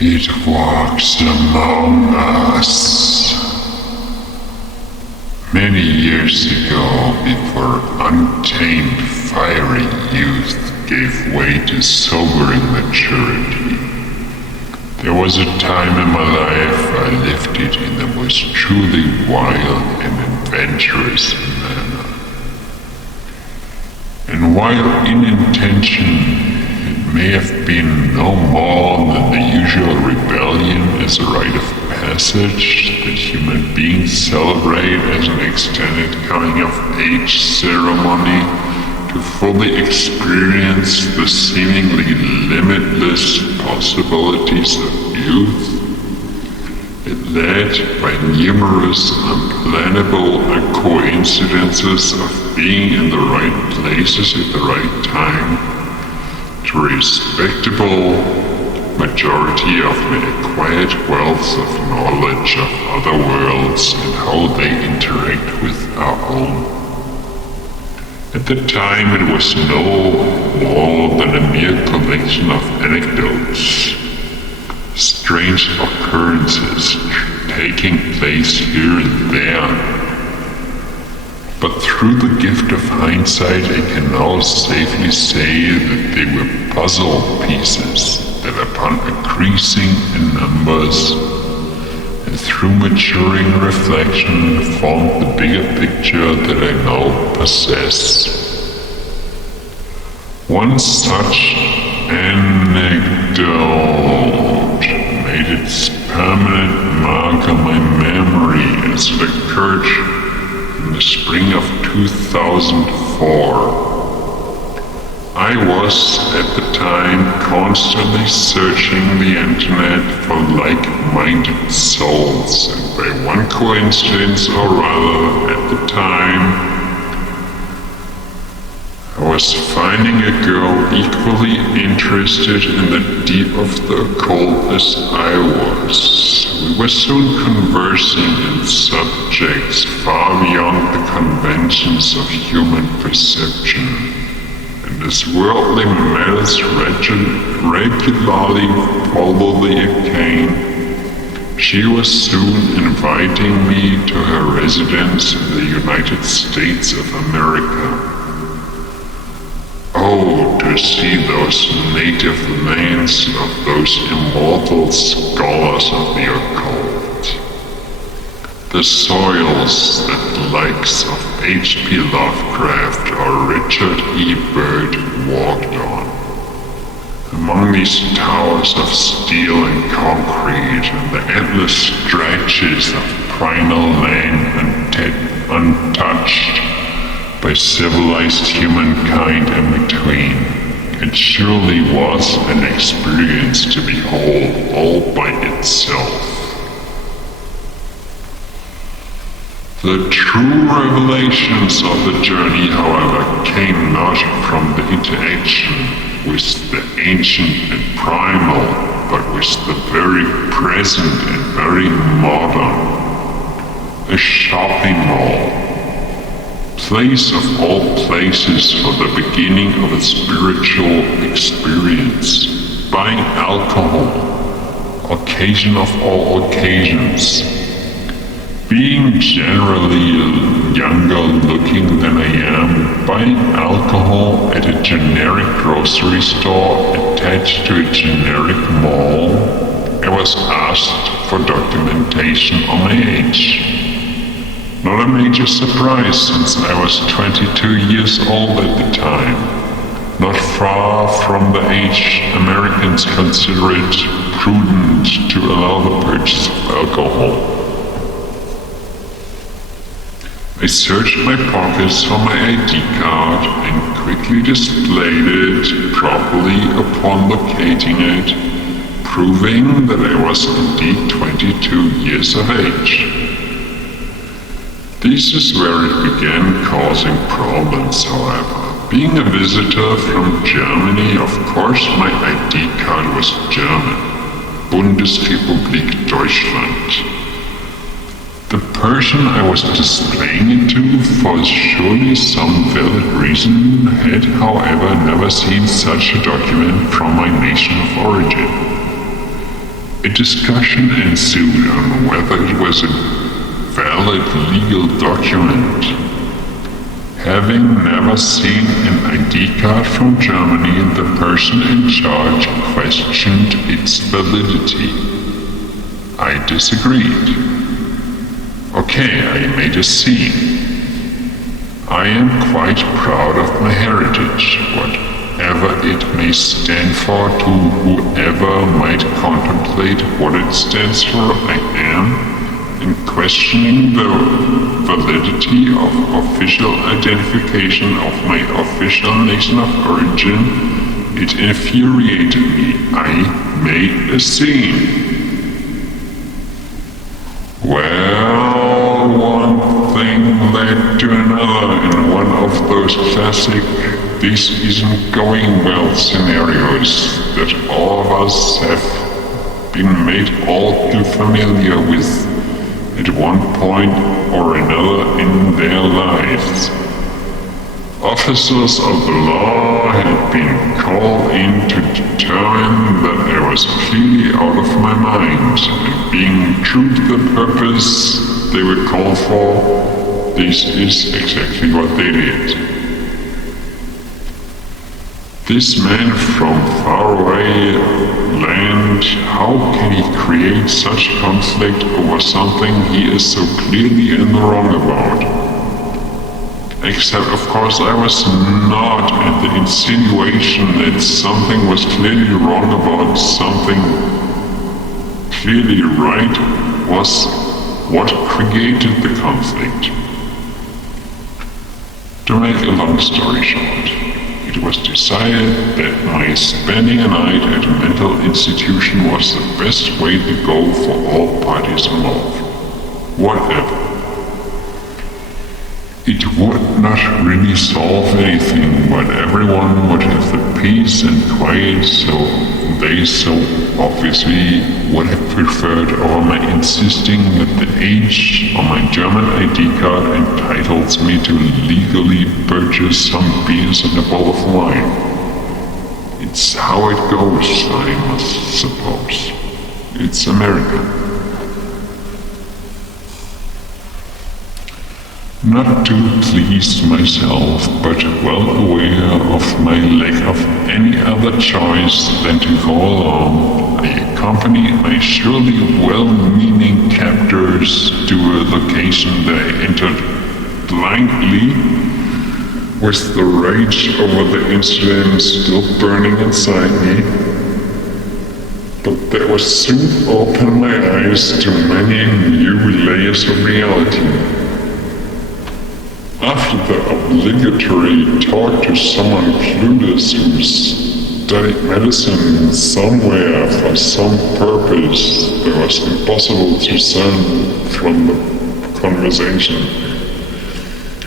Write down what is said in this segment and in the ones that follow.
It walks among us. Many years ago, before untamed, fiery youth gave way to sobering maturity, there was a time in my life I lived it in the most truly wild and adventurous manner. And while in intention it may have been no more than the usual rebellion as a rite of passage that human beings celebrate as an extended coming-of-age ceremony to fully experience the seemingly limitless possibilities of youth, it led by numerous unplannable coincidences of being in the right places at the right time to a respectable majority of my acquired wealth of knowledge of other worlds and how they interact with our own. At the time it was no more than a mere collection of anecdotes, strange occurrences taking place here and there. But through the gift of hindsight, I can now safely say that they were puzzle pieces that upon increasing in numbers and through maturing reflection formed the bigger picture that I now possess. One such anecdote made its permanent mark on my memory as it occurred in the spring of 2004. I was, at the time, constantly searching the internet for like-minded souls, and by one coincidence or other, at the time, I was finding a girl equally interested in the deep of the occult as I was. We were soon conversing in subjects far beyond the conventions of human perception. And as worldly matters regularly followed the came, she was soon inviting me to her residence in the United States of America. Oh, to see those native lands of those immortal scholars of the occult. The soils that the likes of H.P. Lovecraft or Richard E. Byrd walked on. Among these towers of steel and concrete and the endless stretches of primal land untouched by civilized humankind in between, it surely was an experience to behold all by itself. The true revelations of the journey, however, came not from the interaction with the ancient and primal, but with the very present and very modern. A shopping mall, place of all places for the beginning of a spiritual experience, buying alcohol, occasion of all occasions, being generally younger looking than I am, buying alcohol at a generic grocery store attached to a generic mall, I was asked for documentation on my age. Not a major surprise since I was 22 years old at the time, not far from the age Americans consider it prudent to allow the purchase of alcohol. I searched my pockets for my ID card and quickly displayed it properly upon locating it, proving that I was indeed 22 years of age. This is where it began causing problems, however. Being a visitor from Germany, of course my ID card was German. Bundesrepublik Deutschland. The person I was displaying it to, for surely some valid reason, had, however, never seen such a document from my nation of origin. A discussion ensued on whether it was a valid legal document. Having never seen an ID card from Germany, the person in charge questioned its validity. I disagreed. Okay, I made a scene. I am quite proud of my heritage, whatever it may stand for to whoever might contemplate what it stands for. I am, in questioning the validity of official identification of my official nation of origin, it infuriated me. I made a scene. Well, one thing led to another in one of those classic "this isn't going well" scenarios that all of us have been made all too familiar with at one point or another in their lives. Officers of the law had been called in to determine that I was clearly out of my mind, and being true to the purpose they were called for, this is exactly what they did. This man from faraway land, how can he create such conflict over something he is so clearly in the wrong about? Except, of course, I was not at the insinuation that something was clearly wrong about something clearly right was what created the conflict. To make a long story short, it was decided that my spending a night at a mental institution was the best way to go for all parties involved. Whatever. It would not really solve anything, but everyone would have the peace and quiet, so they so obviously would have preferred over my insisting that the age on my German ID card entitles me to legally purchase some beers and a bowl of wine. It's how it goes, I must suppose. It's America. Not too pleased myself, but well aware of my lack of any other choice than to go along, I accompanied my surely well-meaning captors to a location that I entered blindly, with the rage over the incident still burning inside me. But that was soon opened my eyes to many new layers of reality. After the obligatory talk to someone clueless who studied medicine somewhere for some purpose that was impossible to discern from the conversation,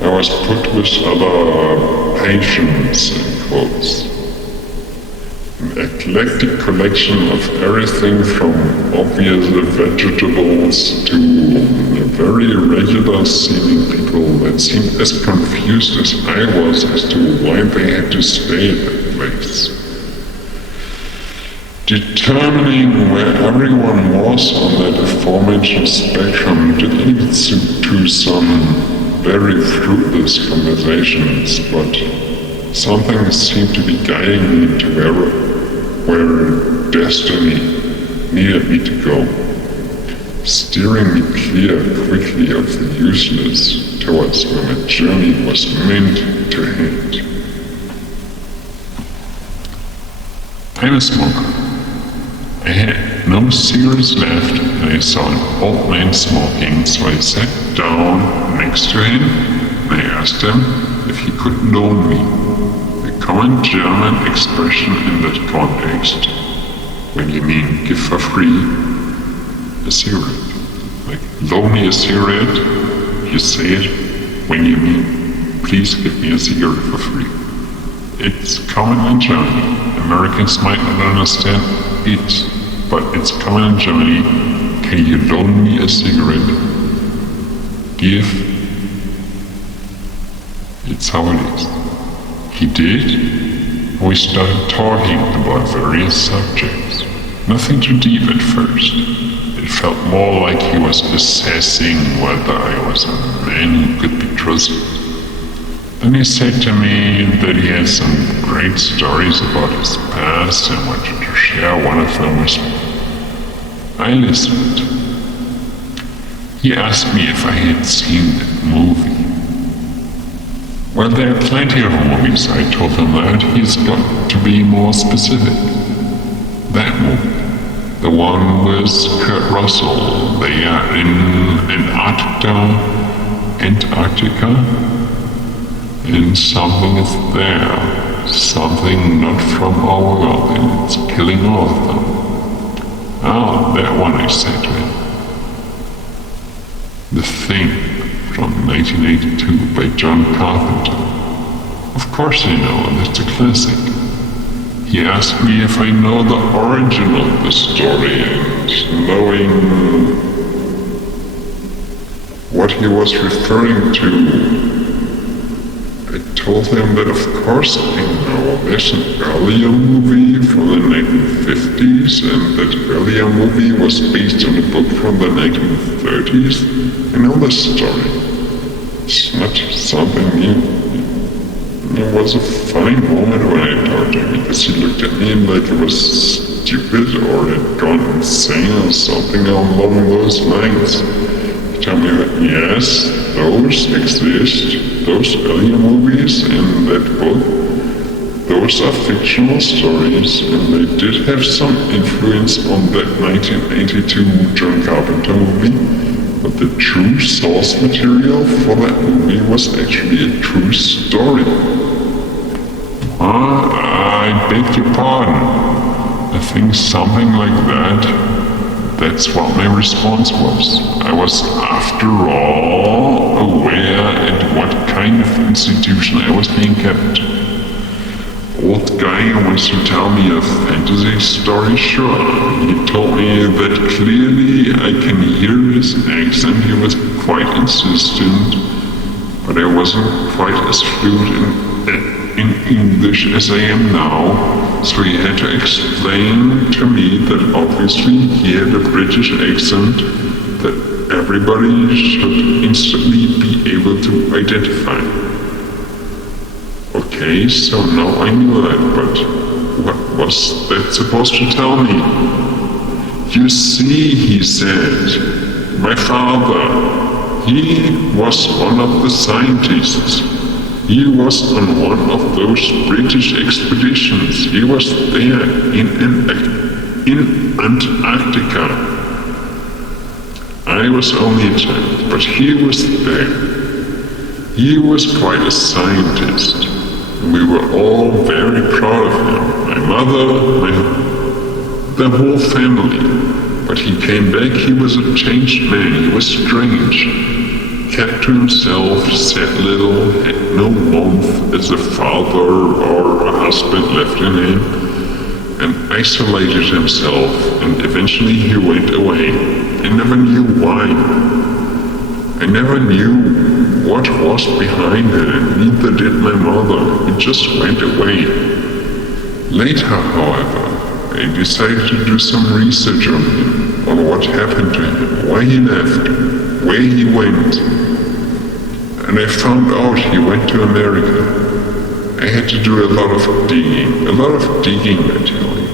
I was put with other patients, in quotes. An eclectic collection of everything from obvious vegetables to very regular-seeming people that seemed as confused as I was as to why they had to stay at that place. Determining where everyone was on that aforementioned spectrum did lead to some very fruitless conversations, but something seemed to be guiding me to where destiny needed me to go, steering me clear quickly of the useless towards where my journey was meant to head. I'm a smoker. I had no cigarettes left, and I saw an old man smoking, so I sat down next to him and I asked him if he could loan me. A common German expression in that context, when you mean give for free a cigarette. Like, loan me a cigarette, you say it when you mean please give me a cigarette for free. It's common in Germany. Americans might not understand it, but it's common in Germany. Can you loan me a cigarette? Give. It's how it is. He did. We started talking about various subjects. Nothing too deep at first. It felt more like he was assessing whether I was a man who could be trusted. Then he said to me that he had some great stories about his past and wanted to share one of them with me. I listened. He asked me if I had seen that movie. Well, there are plenty of movies, I told him that. He's got to be more specific. That movie. The one with Kurt Russell. They are in Antarctica, and something is there. Something not from our world, and it's killing all of them. Ah, that one, I said to him. The Thing from 1982 by John Carpenter. Of course I know, that's a classic. He asked me if I know the origin of the story, and knowing what he was referring to, I told him that of course I know. There's an earlier movie from the 1950s, and that earlier movie was based on a book from the 1930s. I know the story. It's not something new. It was a funny moment when I talked to him, because he looked at me like it was stupid or had gone insane or something along those lines. He told me that yes, those exist, those earlier movies in that book, those are fictional stories, and they did have some influence on that 1982 John Carpenter movie. But the true source material for that movie was actually a true story. I beg your pardon. I think something like that. That's what my response was. I was, after all, aware at what kind of institution I was being kept. Old guy wants to tell me a fantasy story, sure. He told me that clearly I can hear his accent. He was quite insistent, but I wasn't quite as fluent in English as I am now, so he had to explain to me that obviously he had a British accent that everybody should instantly be able to identify. Okay, so now I knew that, but what was that supposed to tell me? You see, he said, my father, he was one of the scientists. He was on one of those British expeditions. He was there in Antarctica. I was only a child, but he was there. He was quite a scientist. We were all very proud of him. My mother, the whole family. But he came back, he was a changed man, he was strange. Kept to himself, said little, had no warmth as a father or a husband left in him, and isolated himself, and eventually he went away. I never knew why. I never knew what was behind it, and neither did my mother. He just went away. Later, however, I decided to do some research on him, on what happened to him, why he left, where he went. And I found out he went to America. I had to do a lot of digging actually,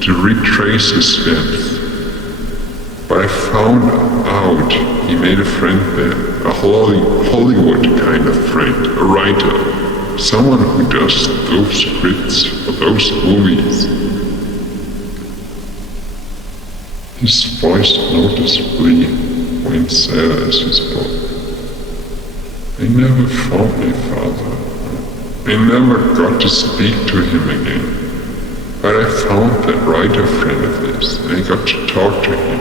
to retrace his steps. But I found out he made a friend there, a Hollywood kind of friend, a writer, someone who does those scripts for those movies. His voice noticeably went sad as he spoke. I never found my father. I never got to speak to him again. But I found that writer friend of his, and I got to talk to him.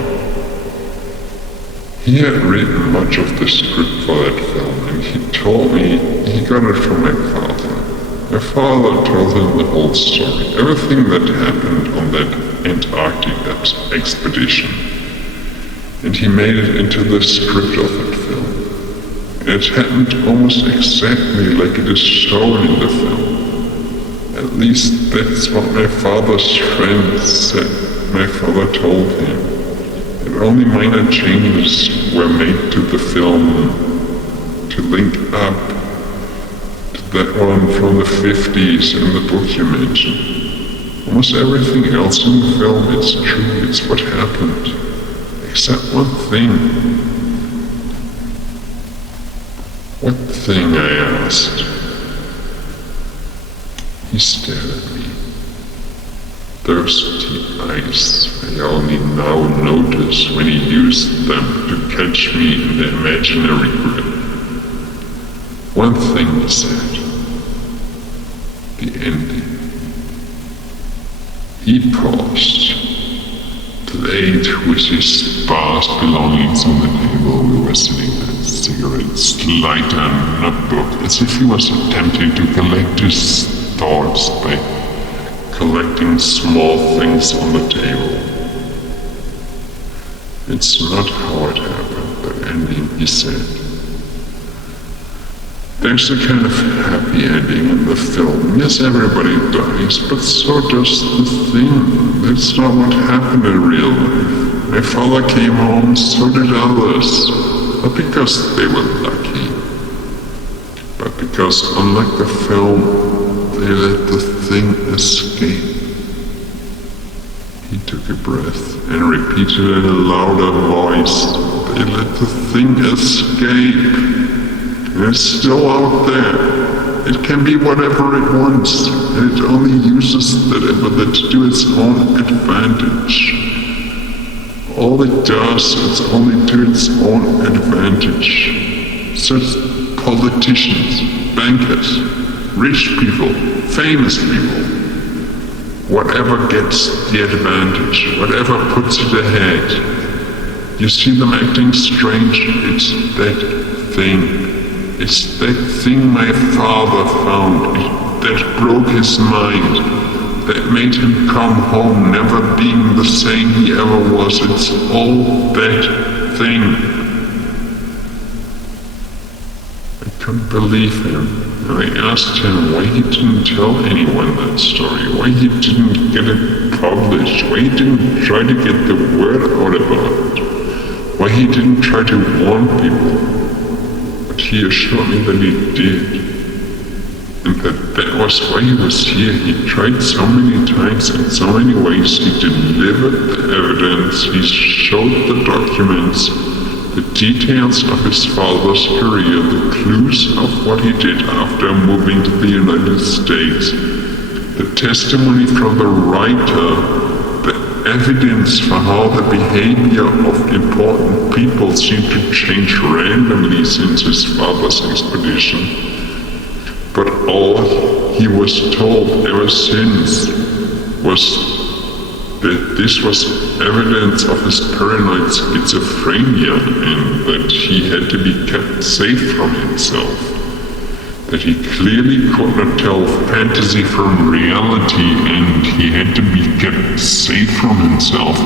He had written much of the script for that film, and he told me he got it from my father. My father told him the whole story, everything that happened on that Antarctic expedition. And he made it into the script of that film. It happened almost exactly like it is shown in the film. At least that's what my father's friend said. my father told him, and only minor changes were made to the film to link up to that one from the 50s in the book you mentioned. Almost everything else in the film is true, it's what happened. Except one thing. What thing, I asked. He stared at me. Thirsty eyes I only now notice when he used them to catch me in the imaginary grip. One thing, he said. The ending. He paused, played with his sparse belongings on the table we were sitting at, cigarettes, lighter, and a book, as if he was attempting to collect his thoughts by collecting small things on the table. It's not how it happened, the ending, he said. There's a kind of happy ending in the film. Yes, everybody dies, but so does the thing. That's not what happened in real life. My father came home, so did others. Not because they were lucky, but because, unlike the film, they let the thing escape. He took a breath and repeated in a louder voice, they let the thing escape. And it's still out there. It can be whatever it wants, and it only uses that to its own advantage. All it does is only to its own advantage. Such politicians, bankers, rich people, famous people, whatever gets the advantage, whatever puts it ahead. You see them acting strange, it's that thing. It's that thing my father found that broke his mind, that made him come home never being the same he ever was. It's all that thing. I couldn't believe him, and I asked him why he didn't tell anyone that story, why he didn't get it published, why he didn't try to get the word out about it, why he didn't try to warn people. But he assured me that he did, and that was why he was here. He tried so many times in so many ways. He delivered the evidence, he showed the documents, the details of his father's career, the clues of what he did after moving to the United States, the testimony from the writer, evidence for how the behavior of important people seemed to change randomly since his father's expedition. But all he was told ever since was that this was evidence of his paranoid schizophrenia and that he had to be kept safe from himself. That he clearly could not tell fantasy from reality, and he had to be kept safe from himself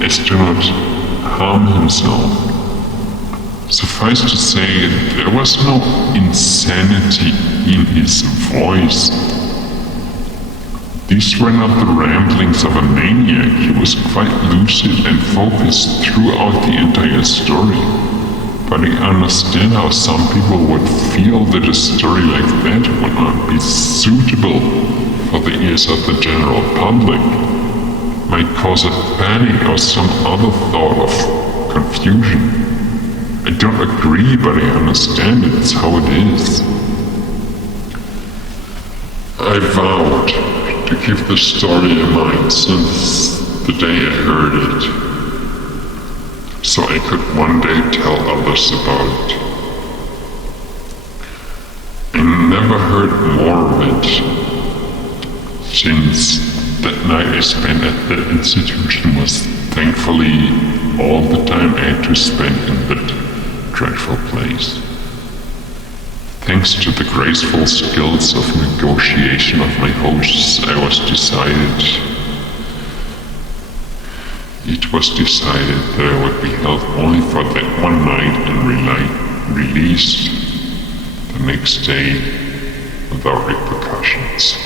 as to not harm himself. Suffice to say, there was no insanity in his voice. These were not the ramblings of a maniac. He was quite lucid and focused throughout the entire story. But I understand how some people would feel that a story like that would not be suitable for the ears of the general public, might cause a panic or some other thought of confusion. I don't agree, but I understand it's how it is. I vowed to keep the story in mind since the day I heard it, so I could one day tell others about it. I never heard more of it since that night I spent at the institution was thankfully all the time I had to spend in that dreadful place. Thanks to the graceful skills of negotiation of my hosts, it was decided that I would be held only for that one night and released the next day without repercussions.